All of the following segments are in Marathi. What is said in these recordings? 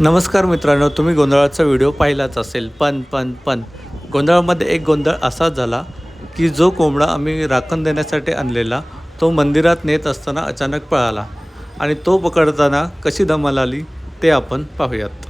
नमस्कार मित्रांनो, तुम्ही गोंधळाचा व्हिडिओ पाहिलाच असेल. पण गोंधळामध्ये एक गोंधळ असा झाला की जो कोंबडा आम्ही राखण देण्यासाठी आणलेला तो मंदिरात नेत असताना अचानक पळाला आणि तो पकडताना कशी धमाल आली ते आपण पाहूयात.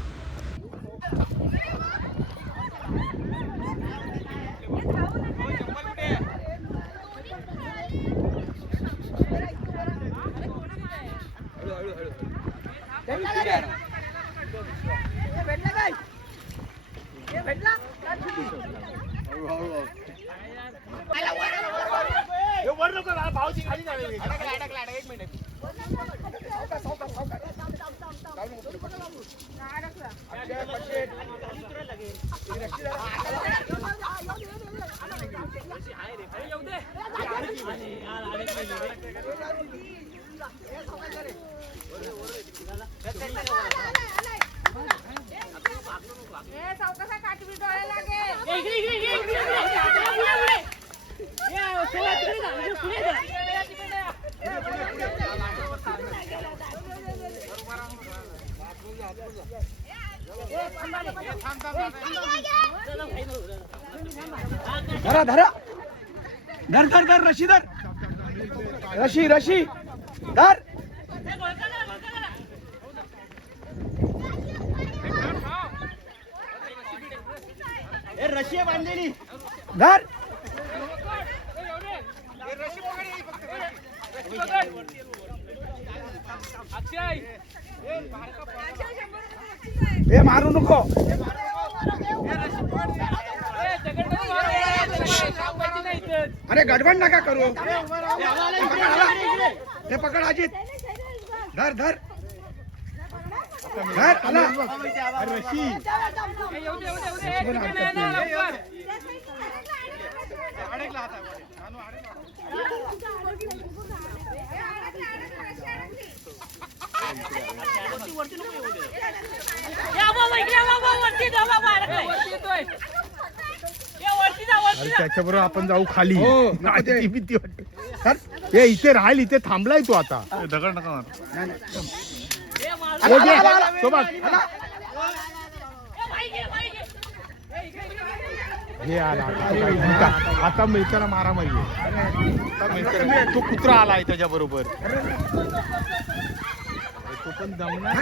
धरा धरा धर धर धर रशी धर रशी रशी धर रशी बांधलेली धर हे मारू नको अरे गडबड नका करू हे पकड अजित धर धर धर आला रशी त्याच्याबरोबर आपण जाऊ खाली. भीती वाटते. इथे राहील, इथे थांबलाय तू आता. दगड नका हे आला आता मिळताना मारामारी तो कुत्रा आलाय त्याच्या बरोबर. तो पण जमणार.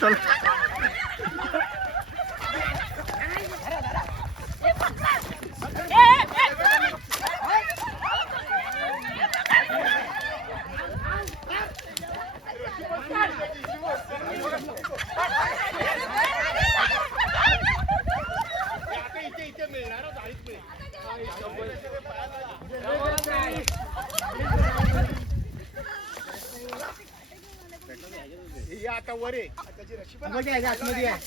चल आता वर आहे. त्याची रशी पण आतमध्ये आहे.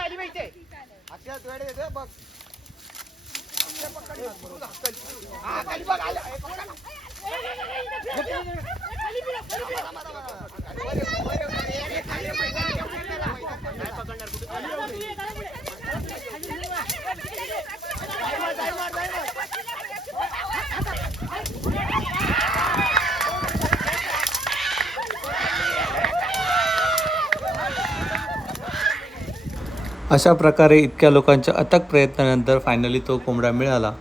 आली माहिती आहे आता तुझ्याकडे येते बघ. खाली बघ आलं. अशा प्रकारे इतक्या लोकांच्या अथक प्रयत्नानंतर फायनली तो कोंबडा मिळाला.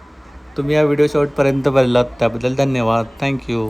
तुम्ही या व्हिडिओ शेवटपर्यंत पाहिलात त्याबद्दल धन्यवाद. थँक्यू.